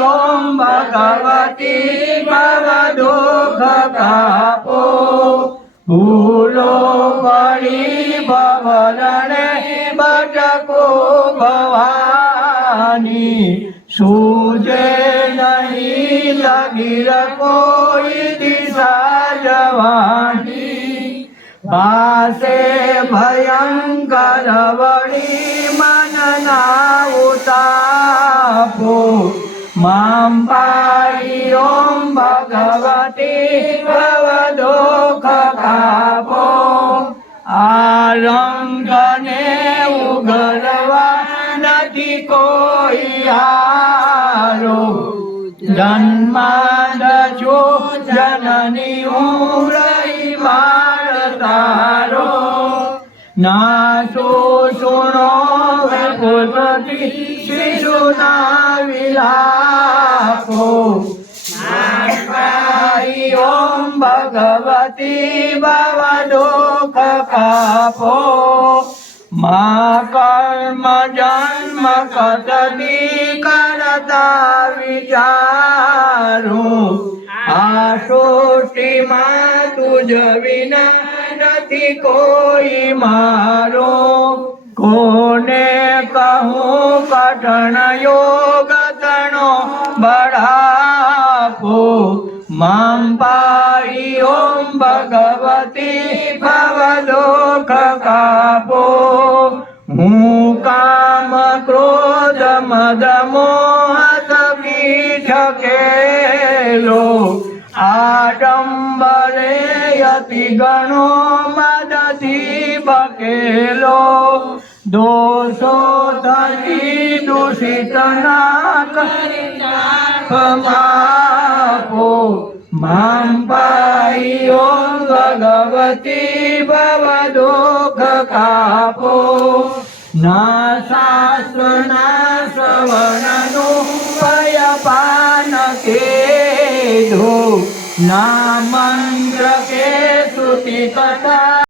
ઓમ ભગવતી ભવદુઃખ કાપો ભૂલો પડી ભવરણે બટકો ભવાની સૂજે નહીં લગીર કોઈ દિશા જવાની પાસે ભયંકર વળી મનના ઉતાપો મામ પાઈ ઓમ ભગવતી ભવદુઃખ કાપો આ રંગને ઉગરવા નથી કોઈ હારો જન્માદ જો જનની ઉમરઈ માર તારો નાશો સુણો પુત્રી શિશુના વિલાપો નારાઈ ઓમ ભગવતી ભવ દુઃખ કાપો મા કર્મ જન્મ કતની કરતા વિચારો આ સૃષ્ટિમાં તુજ વિના નથી કોઈ મારો. કોને કહું કઠણ યોગ તણો? બળાપો, મામ પાઈ ઓમ ભગવતી ભવ દુઃખ કાપો. હું કામ ક્રોધ, મદ મોહ પીઠ કેલો આડંબરે અતિ ગણો મદથી બકેલો. દોષો થકી દૂષિત ના માપો મામ પાઈ ઓમ ભગવતી ભવ દુઃખ કાપો. ના શાસ્ત્ર ના શ્રવણનું પાન કે ના મંત્ર કે શ્રુતિ કથા.